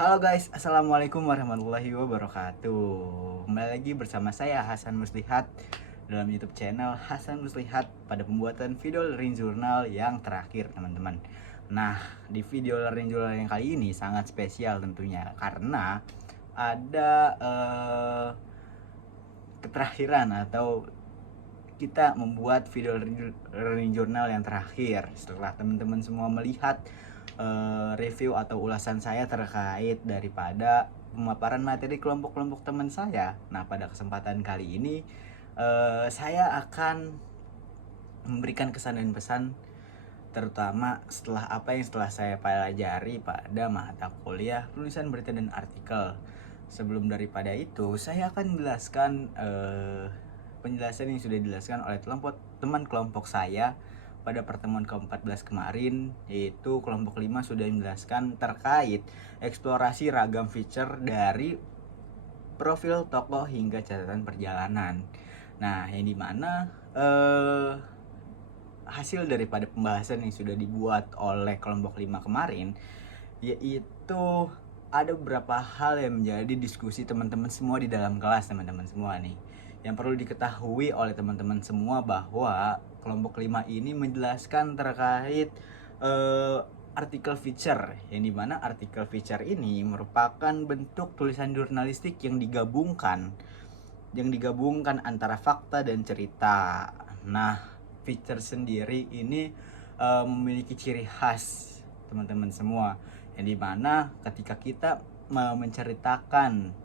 Halo guys, assalamualaikum warahmatullahi wabarakatuh. Kembali lagi bersama saya Hasan Muslihat dalam YouTube channel Hasan Muslihat pada pembuatan video learning journal yang terakhir, teman-teman. Nah, di video learning journal yang kali ini sangat spesial tentunya karena ada keterakhiran atau kita membuat video learning journal yang terakhir setelah teman-teman semua melihat review atau ulasan saya terkait daripada pemaparan materi kelompok-kelompok teman saya. Nah, pada kesempatan kali ini saya akan memberikan kesan dan pesan, terutama setelah saya pelajari pada mata kuliah tulisan berita dan artikel. Sebelum daripada itu, saya akan menjelaskan penjelasan yang sudah dijelaskan oleh teman kelompok saya pada pertemuan ke-14 kemarin, yaitu kelompok 5 sudah menjelaskan terkait eksplorasi ragam feature dari profil tokoh hingga catatan perjalanan. Nah, yang dimana hasil daripada pembahasan yang sudah dibuat oleh kelompok 5 kemarin, yaitu ada beberapa hal yang menjadi diskusi teman-teman semua di dalam kelas, teman-teman semua nih. Yang perlu diketahui oleh teman-teman semua bahwa kelompok 5 ini menjelaskan terkait artikel feature, yang dimana artikel feature ini merupakan bentuk tulisan jurnalistik yang digabungkan antara fakta dan cerita. Nah, feature sendiri ini memiliki ciri khas, teman-teman semua, yang dimana ketika kita menceritakan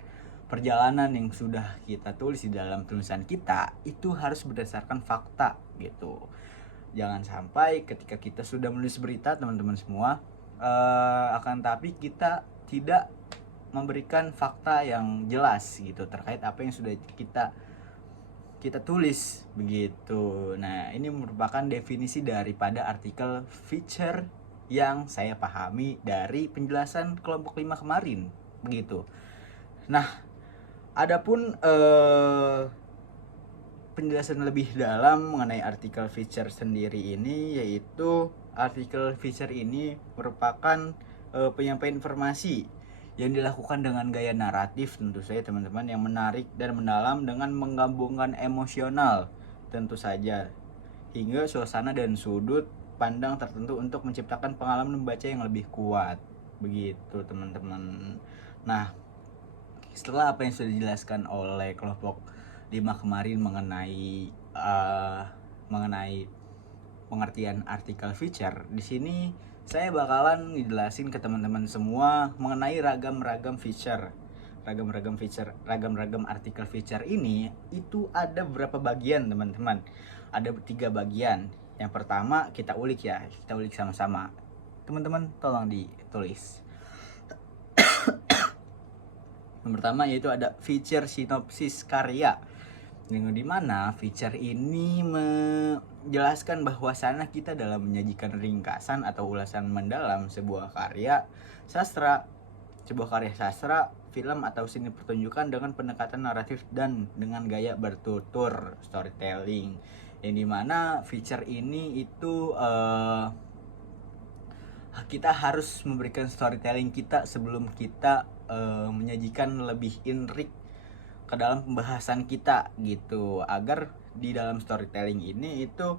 perjalanan yang sudah kita tulis di dalam tulisan kita, itu harus berdasarkan fakta gitu. Jangan sampai ketika kita sudah menulis berita, teman-teman semua, akan tapi kita tidak memberikan fakta yang jelas gitu terkait apa yang sudah kita tulis begitu. Nah, ini merupakan definisi daripada artikel feature yang saya pahami dari penjelasan kelompok 5 kemarin begitu. Nah, adapun penjelasan lebih dalam mengenai artikel feature sendiri ini, yaitu artikel feature ini merupakan penyampaian informasi yang dilakukan dengan gaya naratif, tentu saja teman-teman, yang menarik dan mendalam dengan menggabungkan emosional tentu saja hingga suasana dan sudut pandang tertentu untuk menciptakan pengalaman membaca yang lebih kuat begitu, teman-teman. Nah, setelah apa yang sudah dijelaskan oleh kelompok 5 kemarin mengenai pengertian artikel feature, di sini saya bakalan ngejelasin ke teman-teman semua mengenai ragam-ragam artikel feature ini. Itu ada beberapa bagian, teman-teman. Ada 3 bagian. Yang pertama kita ulik sama-sama. Teman-teman tolong ditulis. Yang pertama yaitu ada feature sinopsis karya, yang dimana feature ini menjelaskan bahwasannya kita dalam menyajikan ringkasan atau ulasan mendalam sebuah karya sastra, film atau seni pertunjukan dengan pendekatan naratif dan dengan gaya bertutur storytelling, yang dimana feature ini itu kita harus memberikan storytelling kita sebelum kita menyajikan lebih inrik ke dalam pembahasan kita gitu, agar di dalam storytelling ini itu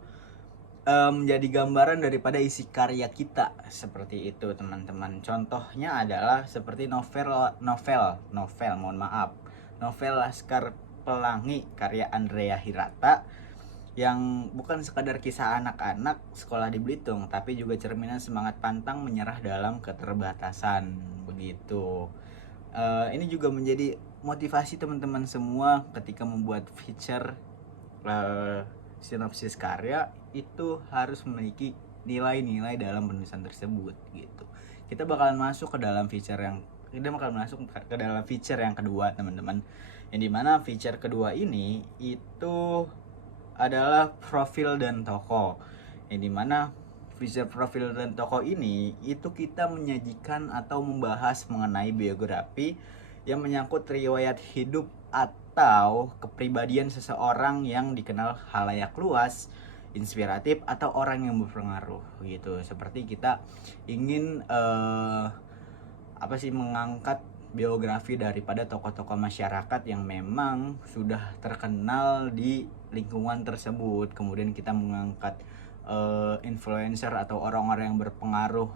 menjadi gambaran daripada isi karya kita, seperti itu, teman-teman. Contohnya adalah seperti novel Laskar Pelangi karya Andrea Hirata, yang bukan sekadar kisah anak-anak sekolah di Belitung, tapi juga cerminan semangat pantang menyerah dalam keterbatasan begitu. Ini juga menjadi motivasi teman-teman semua ketika membuat feature sinopsis karya, itu harus memiliki nilai-nilai dalam penulisan tersebut gitu. Kita bakalan masuk ke dalam feature yang kedua, teman-teman, yang dimana feature kedua ini itu adalah profil dan tokoh, yang dimana feature profil dan tokoh ini itu kita menyajikan atau membahas mengenai biografi yang menyangkut riwayat hidup atau kepribadian seseorang yang dikenal halayak luas, inspiratif, atau orang yang berpengaruh gitu. Seperti kita ingin mengangkat biografi daripada tokoh-tokoh masyarakat yang memang sudah terkenal di lingkungan tersebut. Kemudian kita mengangkat influencer atau orang-orang yang berpengaruh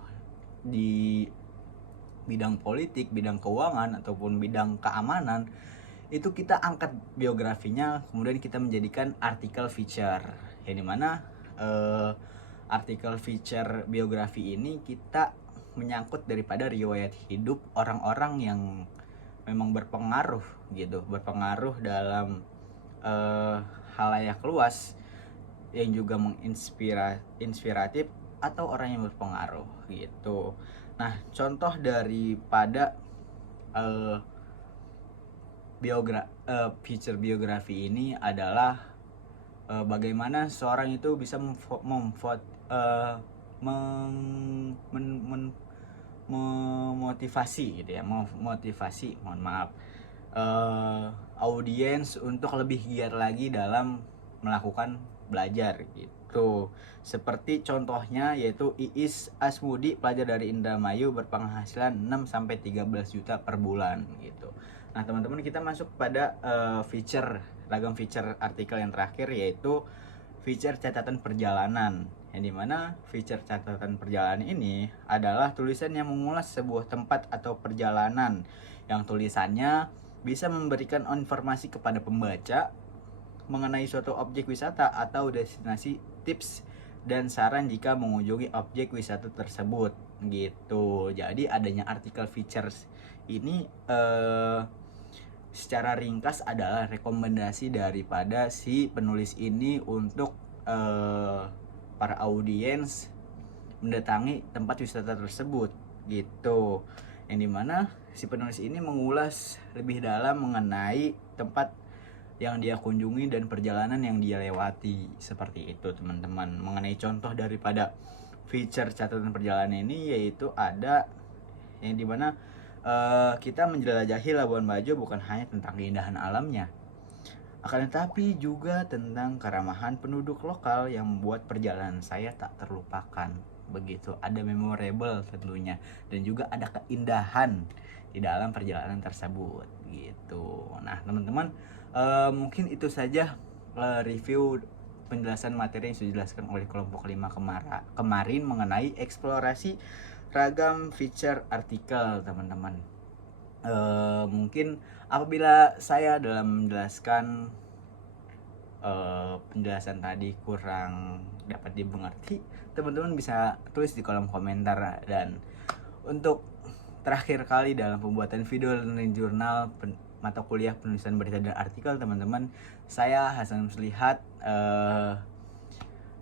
di bidang politik, bidang keuangan ataupun bidang keamanan. Itu kita angkat biografinya, kemudian kita menjadikan artikel feature, yang dimana artikel feature biografi ini kita menyangkut daripada riwayat hidup orang-orang yang memang berpengaruh gitu, berpengaruh dalam halayak luas, yang juga menginspiratif atau orang yang berpengaruh gitu. Nah, contoh daripada feature biografi ini adalah bagaimana seorang itu bisa memotivasi gitu ya, memotivasi, mohon maaf, audiens untuk lebih giat lagi dalam melakukan belajar gitu. Seperti contohnya yaitu Iis Asmudi, pelajar dari Indramayu, berpenghasilan 6-13 juta per bulan gitu. Nah, teman-teman, kita masuk pada ragam feature artikel yang terakhir, yaitu feature catatan perjalanan, yang dimana feature catatan perjalanan ini adalah tulisan yang mengulas sebuah tempat atau perjalanan, yang tulisannya bisa memberikan informasi kepada pembaca mengenai suatu objek wisata atau destinasi, tips dan saran jika mengunjungi objek wisata tersebut gitu. Jadi adanya artikel features ini secara ringkas adalah rekomendasi daripada si penulis ini untuk para audiens mendatangi tempat wisata tersebut gitu, yang dimana si penulis ini mengulas lebih dalam mengenai tempat yang dia kunjungi dan perjalanan yang dia lewati. Seperti itu, teman-teman. Mengenai contoh daripada feature catatan perjalanan ini, yaitu ada yang dimana kita menjelajahi Labuan Bajo bukan hanya tentang keindahan alamnya, akan tetapi juga tentang keramahan penduduk lokal yang membuat perjalanan saya tak terlupakan. Begitu, ada memorable tentunya, dan juga ada keindahan di dalam perjalanan tersebut gitu. Nah, teman-teman, mungkin itu saja review penjelasan materi yang sudah dijelaskan oleh kelompok 5 kemarin mengenai eksplorasi ragam feature artikel, teman-teman. Mungkin apabila saya dalam menjelaskan penjelasan tadi kurang dapat dimengerti, teman-teman bisa tulis di kolom komentar. Dan untuk terakhir kali dalam pembuatan video learning journal mata kuliah penulisan berita dan artikel, teman-teman, saya Hasan Muslihat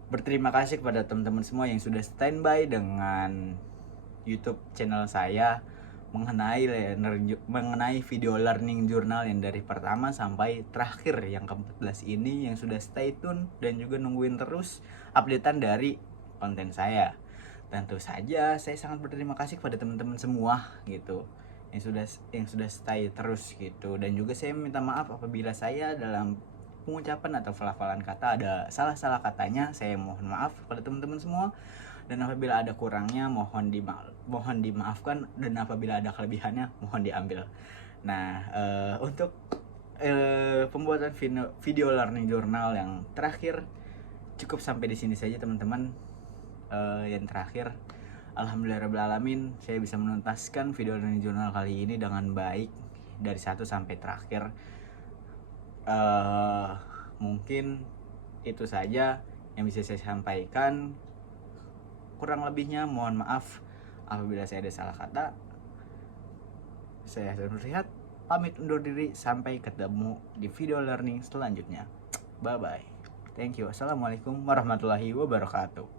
berterima kasih kepada teman-teman semua yang sudah standby dengan YouTube channel saya mengenai video learning journal yang dari pertama sampai terakhir yang ke-14 ini, yang sudah stay tune dan juga nungguin terus updatean dari konten saya. Tentu saja saya sangat berterima kasih kepada teman-teman semua gitu yang sudah stay terus gitu. Dan juga saya minta maaf apabila saya dalam pengucapan atau pelafalan kata ada salah-salah katanya. Saya mohon maaf kepada teman-teman semua. Dan apabila ada kurangnya mohon dimaafkan, dan apabila ada kelebihannya mohon diambil. Nah, untuk pembuatan video learning journal yang terakhir cukup sampai di sini saja, teman-teman. Yang terakhir, alhamdulillahirrahmanirrahim, saya bisa menuntaskan video learning journal kali ini dengan baik dari 1 sampai terakhir. Mungkin itu saja yang bisa saya sampaikan. Kurang lebihnya mohon maaf apabila saya ada salah kata. Saya Hasan Muslihat pamit undur diri, sampai ketemu di video learning selanjutnya. Bye bye. Thank you. Assalamualaikum warahmatullahi wabarakatuh.